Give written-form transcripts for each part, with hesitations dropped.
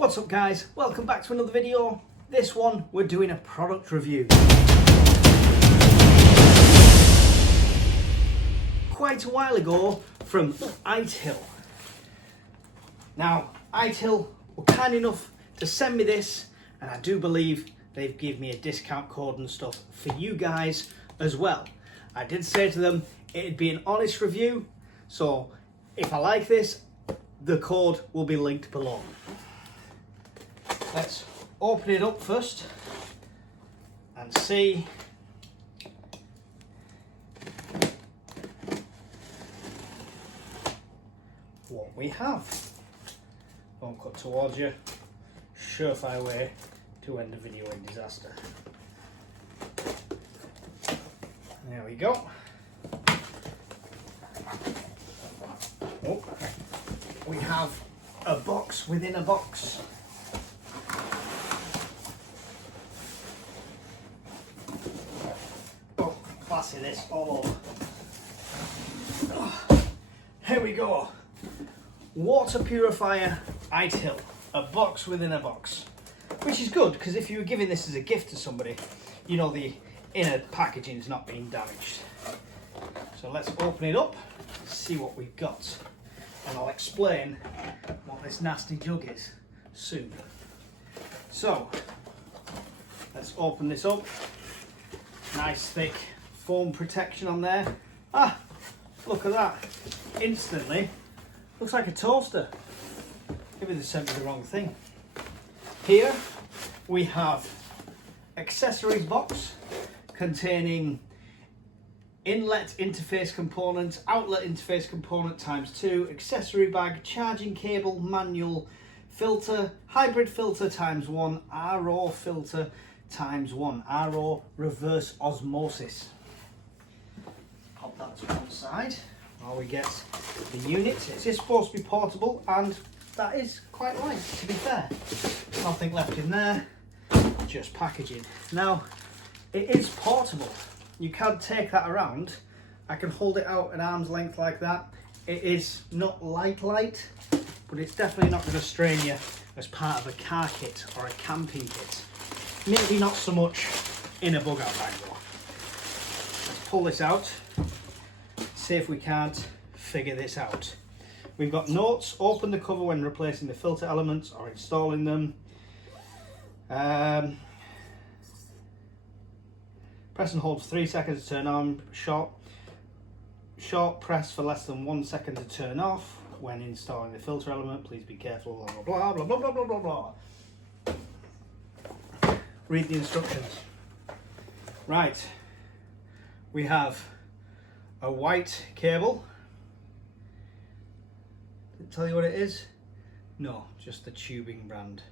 What's up guys, welcome back to another video. This one we're doing a product review. Quite a while ago from itehil. Now itehil were kind enough to send me this, and I do believe they've given me a discount code and stuff for you guys as well. I did say to them it'd be an honest review, so if I like this, the code will be linked below. Let's open it up first and see what we have. Don't cut towards you. Surefire way to end the video in disaster. There we go. Oh, we have a box within a box. Oh, classy this all over. Oh, here we go. Water purifier itehil, a box within a box, which is good because if you were giving this as a gift to somebody, you know the inner packaging is not being damaged. So let's open it up, see what we've got, and I'll explain what this nasty jug is soon. So let's open this up. Nice thick foam protection on there. Ah, look at that. Instantly looks like a toaster. Maybe they sent me the wrong thing. Here we have accessories box containing inlet interface component, outlet interface component ×2, accessory bag, charging cable, manual, filter, hybrid filter ×1, RO filter ×1, RO reverse osmosis. Pop that to one side while we get the unit. It is supposed to be portable, and that is quite light, to be fair. Nothing left in there, just packaging. Now, it is portable. You can take that around. I can hold it out at arm's length like that. It is not light, but it's definitely not going to strain you as part of a car kit or a camping kit. Maybe not so much in a bug out bag though. Let's pull this out, see if we can't figure this out. We've got notes: open the cover when replacing the filter elements or installing them. Press and hold for 3 seconds to turn on. Short press for less than 1 second to turn off. When installing the filter element, please be careful. Blah blah blah blah blah blah blah. Read the instructions. Right, we have a white cable. Did it tell you what it is? No, just the tubing brand.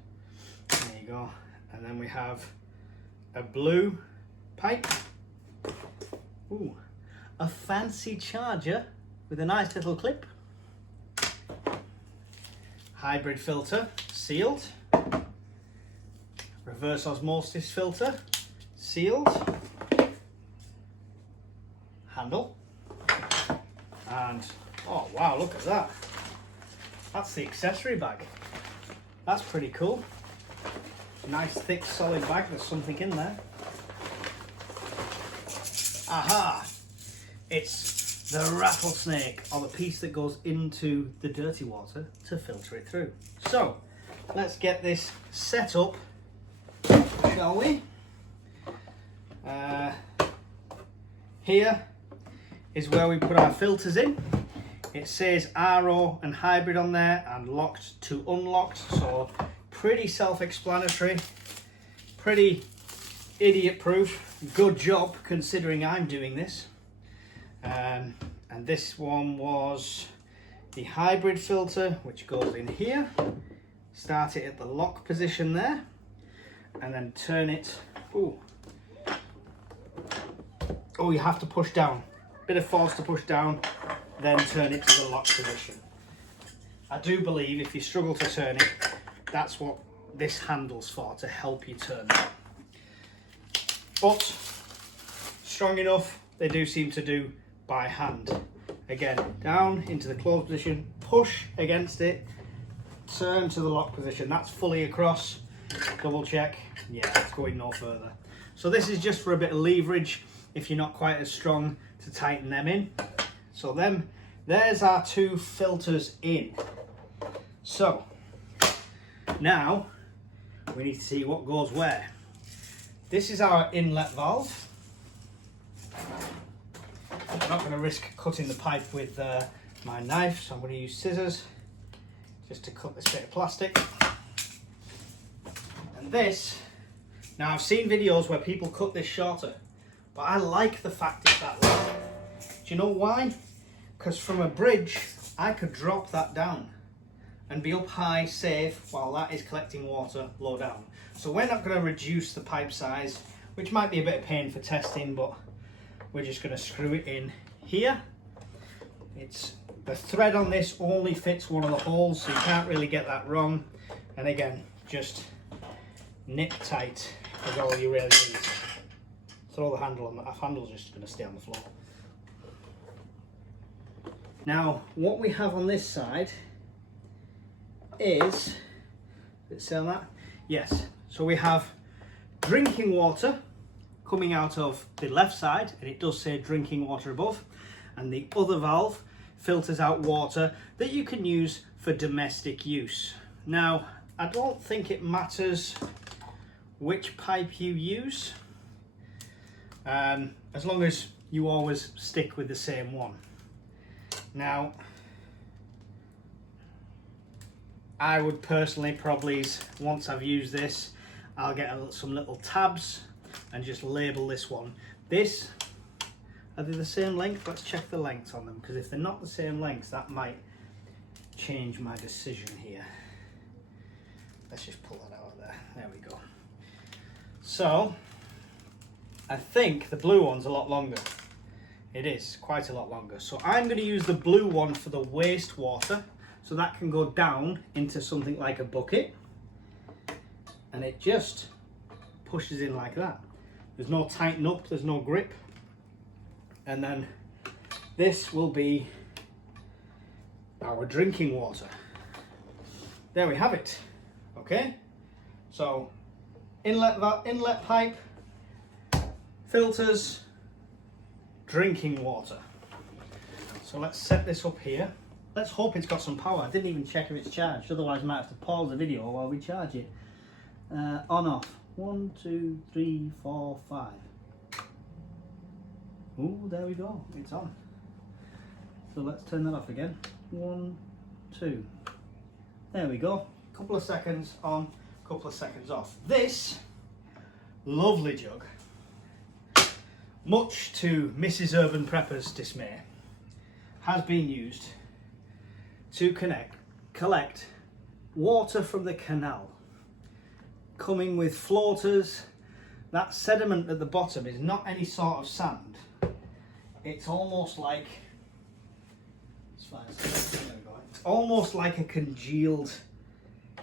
There you go. And then we have a blue pipe. Ooh, a fancy charger with a nice little clip. Hybrid filter, sealed. Reverse osmosis filter, sealed. Handle. And oh wow, look at that. That's the accessory bag. That's pretty cool. Nice thick solid bag, there's something in there. Aha! It's the rattlesnake, or the piece that goes into the dirty water to filter it through. So let's get this set up, shall we? Here is where we put our filters in. It says RO and hybrid on there, and locked to unlocked, so pretty self-explanatory, pretty idiot proof. Good job considering I'm doing this. And this one was the hybrid filter, which goes in here. Start it at the lock position there, and then turn it. Ooh. Oh, you have to push down. Bit of force to push down, then turn it to the lock position. I do believe if you struggle to turn it, that's what this handle's for, to help you turn it. But strong enough, they do seem to do by hand. Again, down into the closed position, push against it, turn to the lock position. That's fully across. Double check. Yeah, it's going no further. So this is just for a bit of leverage if you're not quite as strong to tighten them in. So there's our two filters in. So now we need to see what goes where. This is our inlet valve. I'm not going to risk cutting the pipe with my knife, so I'm going to use scissors just to cut this bit of plastic. And this, now I've seen videos where people cut this shorter, but I like the fact it's that long. Do you know why? Because from a bridge, I could drop that down and be up high, safe, while that is collecting water low down. So we're not going to reduce the pipe size, which might be a bit of pain for testing, but we're just going to screw it in here. The thread on this only fits one of the holes, so you can't really get that wrong. And again, just nip tight is all you really need. Throw the handle on, the handle's just going to stay on the floor. Now, what we have on this side is, does it say on that? Yes. So we have drinking water coming out of the left side, and it does say drinking water above, and the other valve filters out water that you can use for domestic use. Now, I don't think it matters which pipe you use, as long as you always stick with the same one. Now, I would personally probably, once I've used this, I'll get some little tabs and just label this one. This, are they the same length? Let's check the length on them, because if they're not the same length, that might change my decision here. Let's just pull that out of there. There we go. So, I think the blue one's a lot longer. It is quite a lot longer. So I'm going to use the blue one for the wastewater, so that can go down into something like a bucket, and it just pushes in like that. There's no tighten up, there's no grip. And then this will be our drinking water. There we have it. Okay, so inlet pipe, filters, drinking water. So let's set this up here. Let's hope it's got some power. I didn't even check if it's charged, otherwise I might have to pause the video while we charge it. On off. 1, 2, 3, 4, 5. Oh, there we go. It's on. So let's turn that off again. 1, 2. There we go. Couple of seconds on, couple of seconds off. This lovely jug, much to Mrs. Urban Prepper's dismay, has been used to collect water from the canal, coming with floaters. That sediment at the bottom is not any sort of sand. It's almost like, it's almost like a congealed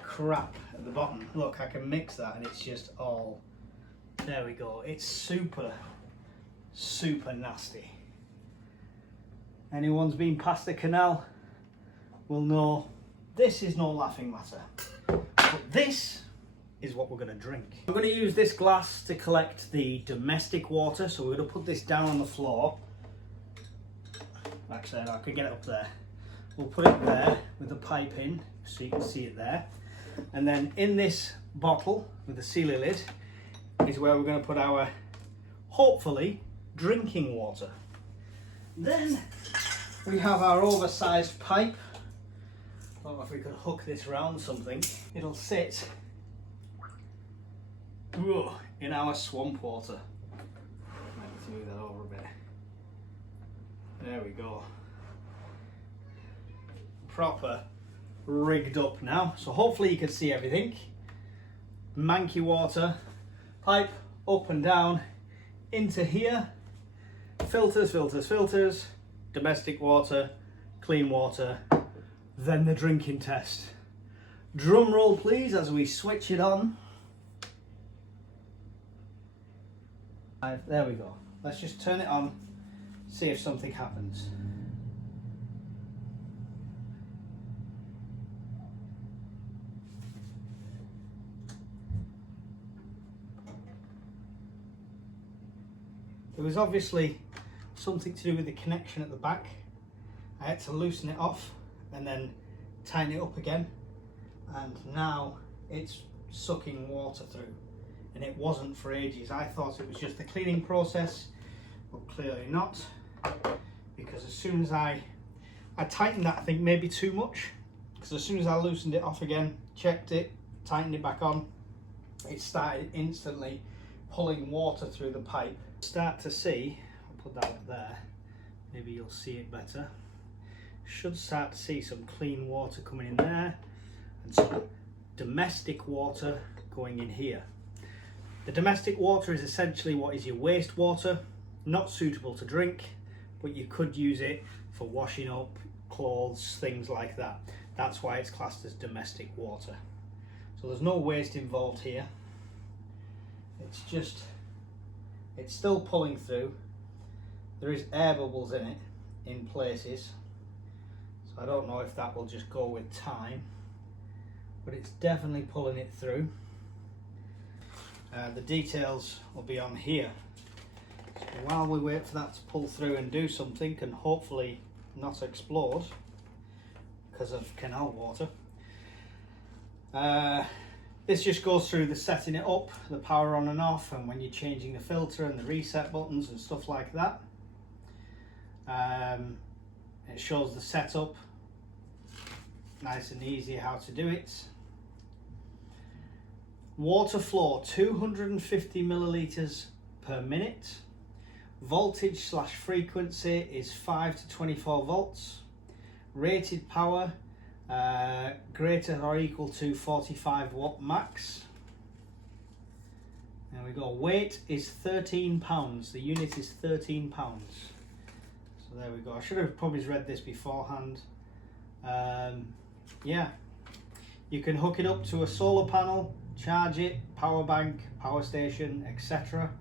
crap at the bottom. Look, I can mix that and it's just all, there we go. It's super, super nasty. Anyone's been past the canal will know this is no laughing matter. But this is what we're going to drink. I'm going to use this glass to collect the domestic water, so we're going to put this down on the floor. Actually, I could get it up there. We'll put it there with the pipe in, so you can see it there. And then in this bottle with the sealer lid is where we're going to put our, hopefully, drinking water. Then we have our oversized pipe. I don't know if we could hook this around something. It'll sit in our swamp water. Let's move that over a bit. There we go. Proper rigged up now. So hopefully you can see everything. Manky water, pipe up and down into here. Filters, filters, filters. Domestic water, clean water. Then the drinking test. Drum roll please as we switch it on. There we go. Let's just turn it on, see if something happens. There was obviously something to do with the connection at the back. I had to loosen it off and then tighten it up again, and now it's sucking water through, and it wasn't for ages. I thought it was just the cleaning process, but clearly not, because as soon as I tightened that, I think maybe too much, because as soon as I loosened it off again, checked it, tightened it back on, it started instantly pulling water through the pipe. Start to see, I'll put that up there, maybe you'll see it better. Should start to see some clean water coming in there and some domestic water going in here. The domestic water is essentially what is your wastewater, not suitable to drink, but you could use it for washing up clothes, things like that. That's why it's classed as domestic water. So there's no waste involved here. It's still pulling through. There is air bubbles in it in places. So I don't know if that will just go with time, but it's definitely pulling it through. The details will be on here. So while we wait for that to pull through and do something, and hopefully not explode because of canal water, this just goes through the setting it up, the power on and off, and when you're changing the filter and the reset buttons and stuff like that. It shows the setup, nice and easy how to do it. Water flow 250 milliliters per minute. Voltage / frequency is 5 to 24 volts. Rated power greater or equal to 45 watt max. There we go. Weight is 13 pounds. The unit is 13 pounds. So there we go. I should have probably read this beforehand. Yeah, you can hook it up to a solar panel, charge it, power bank, power station, etc.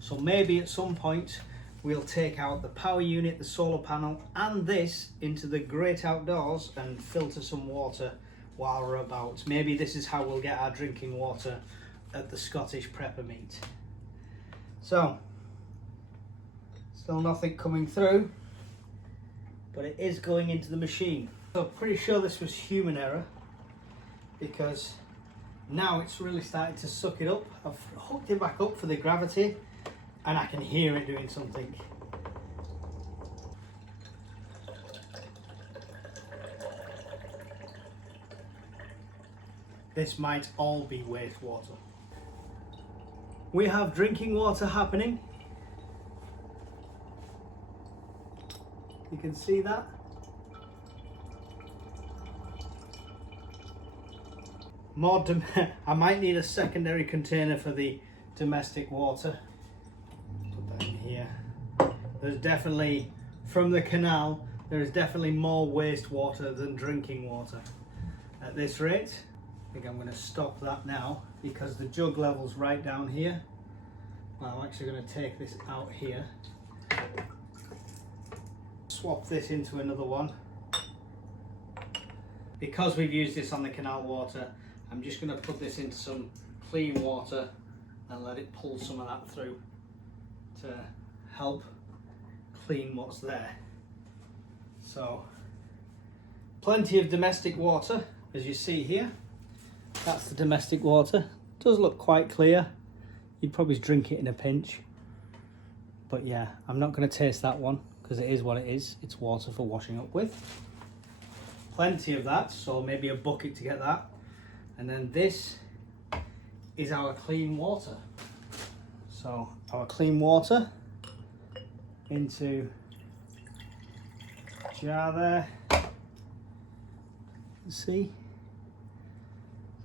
So maybe at some point we'll take out the power unit, the solar panel, and this into the great outdoors and filter some water while we're about. Maybe this is how we'll get our drinking water at the Scottish prepper meet. So, still nothing coming through, but it is going into the machine. So pretty sure this was human error, because now it's really starting to suck it up. I've hooked it back up for the gravity and I can hear it doing something. This might all be wastewater. We have drinking water happening. You can see that. I might need a secondary container for the domestic water. Put that in here. There's definitely, from the canal, there is definitely more wastewater than drinking water at this rate. I think I'm going to stop that now because the jug level's right down here. Well, I'm actually going to take this out here. Swap this into another one. Because we've used this on the canal water, I'm just going to put this into some clean water and let it pull some of that through to help clean what's there. So, plenty of domestic water, as you see here. That's the domestic water. It does look quite clear. You'd probably drink it in a pinch. But yeah, I'm not going to taste that one because it is what it is. It's water for washing up with. Plenty of that, so maybe a bucket to get that. And then this is our clean water. So our clean water into jar there. See?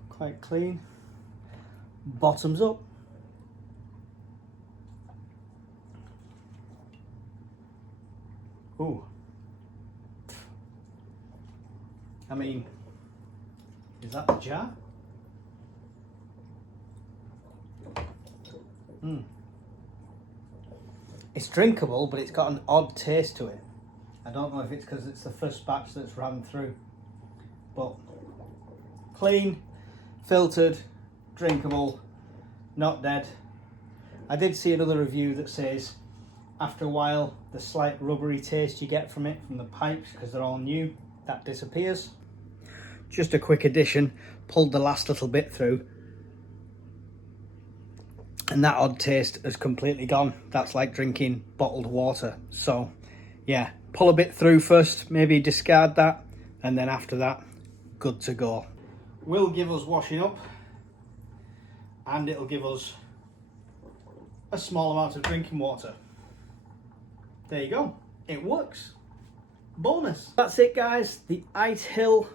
Quite clean. Bottoms up. Ooh. I mean, is that the jar? It's drinkable, but it's got an odd taste to it. I don't know if it's because it's the first batch that's ran through, but clean, filtered, drinkable, not dead. I did see another review that says After a while, the slight rubbery taste you get from it, from the pipes, because they're all new, that disappears. Just a quick addition, pulled the last little bit through, and that odd taste has completely gone. That's like drinking bottled water. So yeah, pull a bit through first, maybe discard that, and then after that, good to go. Will give us washing up, and it'll give us a small amount of drinking water. There you go, it works. Bonus. That's it guys, the itehil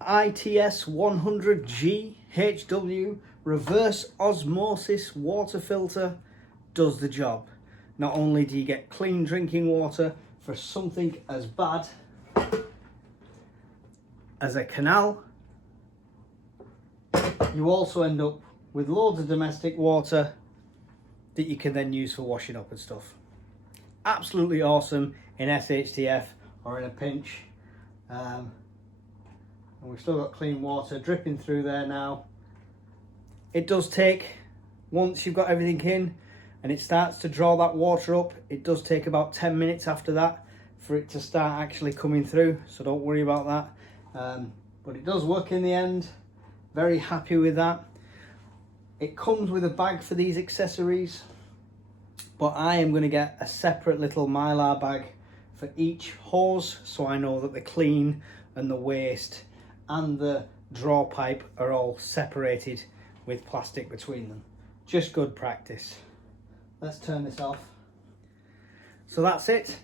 ITS 100G HW reverse osmosis water filter does the job. Not only do you get clean drinking water for something as bad as a canal, you also end up with loads of domestic water that you can then use for washing up and stuff. Absolutely awesome in SHTF or in a pinch. And we've still got clean water dripping through there now. It does take, once you've got everything in and it starts to draw that water up, it does take about 10 minutes after that for it to start actually coming through, so don't worry about that. But it does work in the end. Very happy with that. It comes with a bag for these accessories, but I am going to get a separate little Mylar bag for each hose, so I know that the clean and the waste and the draw pipe are all separated with plastic between them. Just good practice. Let's turn this off. So that's it,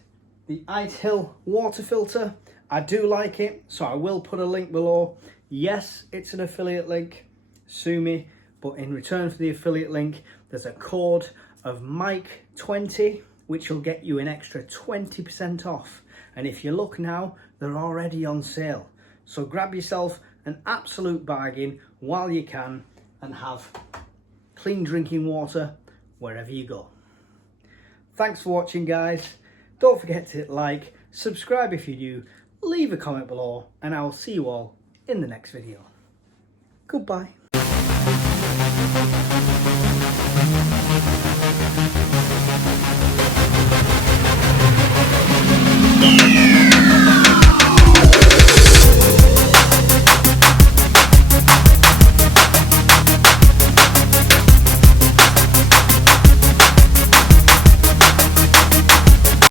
the itehil water filter. I do like it, so I will put a link below. Yes, it's an affiliate link, sue me, but in return for the affiliate link, there's a code of Mike20, which will get you an extra 20% off. And if you look now, they're already on sale. So grab yourself an absolute bargain while you can and have clean drinking water wherever you go. Thanks for watching guys. Don't forget to hit like, subscribe if you're new, leave a comment below, and I will see you all in the next video. Goodbye.